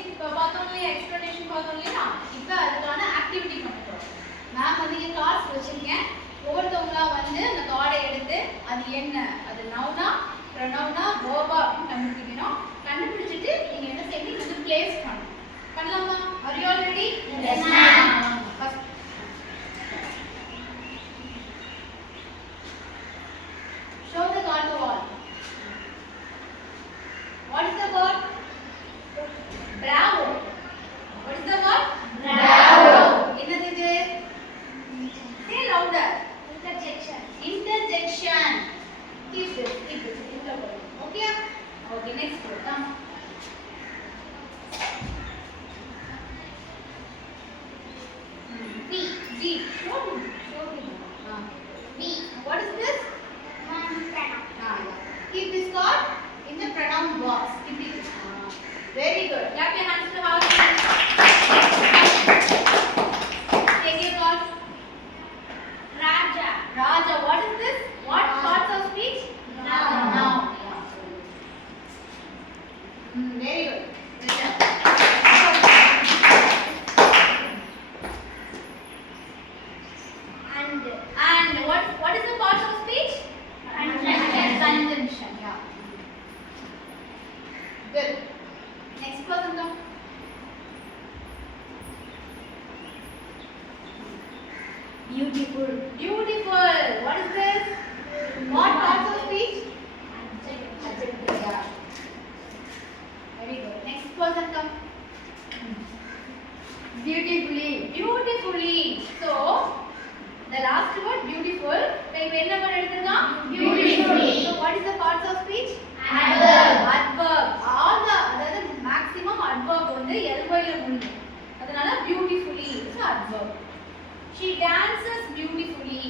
இப்போ பார்த்தோம் இல்லையா எக்ஸ்பிளனேஷன் பார்த்தோம் இல்லையா இப்போ அதுக்கான ஆக்டிவிட்டி பண்ண போகிறோம். மேம் வந்து இங்கே கார்ட்ஸ் வச்சுருக்கேன். ஒவ்வொருத்தவங்களா வந்து அந்த கார்டை எடுத்து அது என்ன, அது நவுனா ப்ரொனவுனா வேர்பா அப்படின்னு கண்டுபிடிக்கணும். கண்டுபிடிச்சிட்டு நீங்கள் என்ன செய்யணும், இது பிளேஸ் பண்ணணும். பண்ணலாமா? Are you all ready? Yes ma'am. First show the card to all. What is the word? Bravo. What is the word? Bravo. என்னது இது? Say louder. Interjection. Interjection. Keep this. Okay? Okay, next word. Come. V. Show me. V. What is this? Keep this card in the pronoun box. Keep it. Very good. Clap your hands to the house. Take your card. Raja. Raja. What is this? What parts of speech? Noun. Very good. Good job. And what is the part of speech? Conjunction. Yeah. Good. Next person come. Beautiful. Beautiful. What is this? What parts of speech? Adjective. Yeah. Very good. Next person come. Beautifully. Beautifully. So the last word beautiful. Like when number எடுத்துறோம் beautifully. So what is the parts of speech? Adverb. Adverb. All the அதாவது maximum adverb வந்து ly ல முடியும். அதனால beautifully is adverb. She dances beautifully.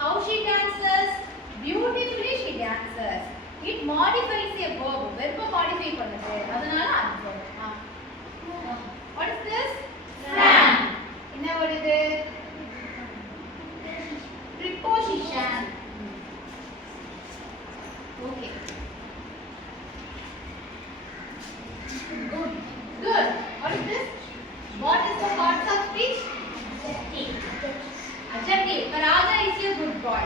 How she dances? Beautifully she dances. It modifies a verb. Verb modify பண்ணுது. அதனால adverb. What is this? Slang. என்ன word இது? Preposition. Okay. Good. What is this? What is the parts of speech? Adjective. The Raja is a good boy.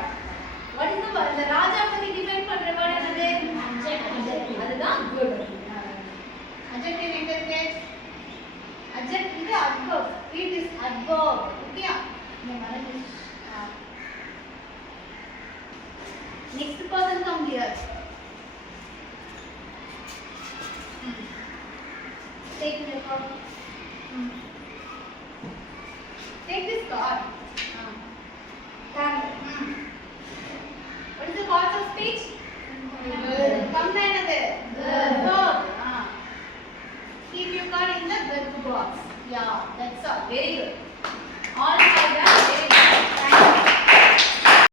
What is the word? The Raja பத்தி define பண்ற word என்னது? Adjective. அதுதான் good. Adjective எங்க இருக்கு? Adjective இது adverb. It is adverb. Okay? இந்த மாதிரி next person come here. Take the card. Take this card. What is the parts of speech? Come another. Verb. Keep your card in the verb box. Yeah, that's all. Very good. All